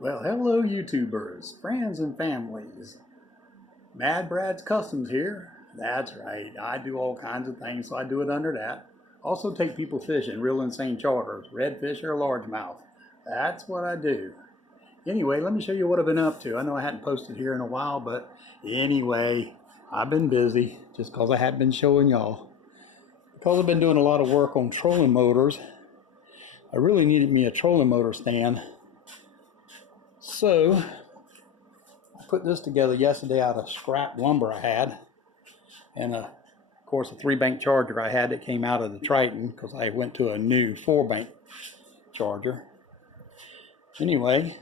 Well, hello YouTubers, friends and families. Mad Brad's Customs here. That's right, I do all kinds of things, so I do it under that. Also take people fishing, real insane charters, redfish or largemouth. That's what I do. Anyway, let me show you what I've been up to. I know I hadn't posted here in a while, but anyway, I've been busy just because I hadn't been showing y'all. Because I've been doing a lot of work on trolling motors, I really needed me a trolling motor stand. So I put this together yesterday out of scrap lumber I had, and of course a 3-bank charger I had that came out of the Triton because I went to a new 4-bank charger. Anyway,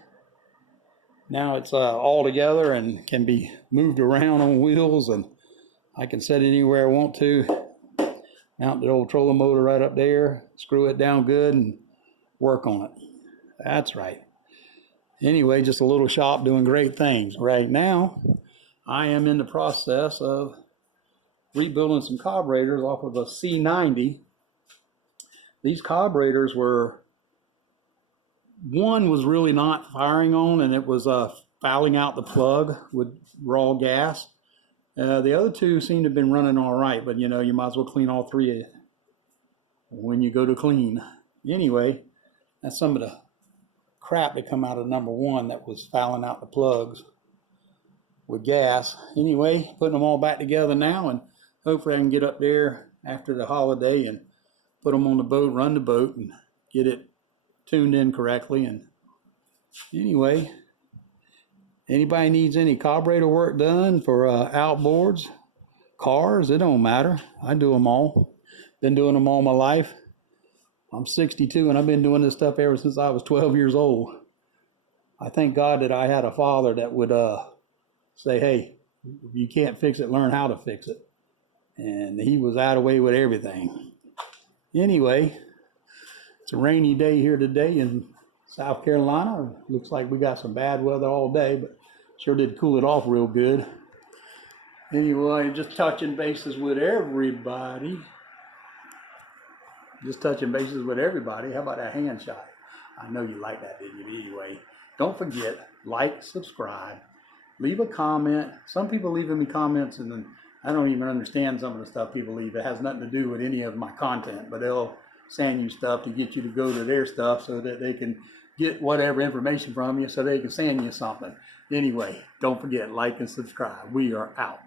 now it's all together and can be moved around on wheels, and I can set it anywhere I want to. Mount the old trolling motor right up there, screw it down good, and work on it. That's right. Anyway, just a little shop doing great things. Right now, I am in the process of rebuilding some carburetors off of a C90. These carburetors were, one was really not firing on, and it was fouling out the plug with raw gas. The other two seem to have been running all right, but you know, you might as well clean all three when you go to clean. Anyway, that's some of the crap that come out of number one that was fouling out the plugs with gas. Anyway, putting them all back together now, and hopefully I can get up there after the holiday and put them on the boat, run the boat, and get it tuned in correctly. And anyway, anybody needs any carburetor work done for outboards, cars, it don't matter. I do them all. Been doing them all my life. I'm 62 and I've been doing this stuff ever since I was 12 years old. I thank God that I had a father that would say, hey, if you can't fix it, learn how to fix it. And he was out of the way with everything. Anyway, it's a rainy day here today in South Carolina. Looks like we got some bad weather all day, but sure did cool it off real good. Anyway, just touching bases with everybody. How about that hand shot? I know you like that, didn't you? Anyway, don't forget, like, subscribe, leave a comment. Some people leaving me comments, and then I don't even understand some of the stuff people leave. It has nothing to do with any of my content, but they'll send you stuff to get you to go to their stuff so that they can get whatever information from you so they can send you something. Anyway, don't forget, like and subscribe. We are out.